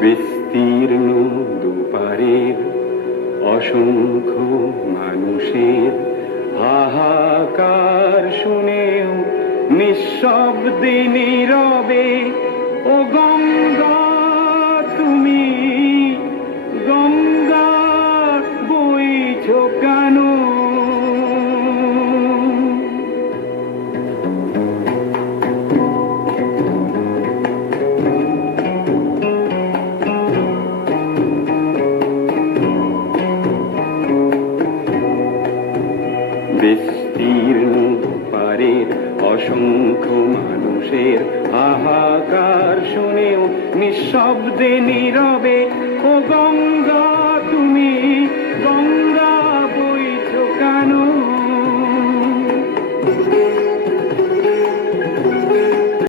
বিস্তীর্ণ দুপারের অসংখ্য মানুষের হাহাকার শুনেও নিঃশব্দে নীরবে ও গঙ্গা তুমি গঙ্গা বইছো কেন? বিস্তীর্ণ পারের অসংখ্য মানুষের হাহাকার শুনেও নিঃশব্দে নীরবে ও গঙ্গা তুমি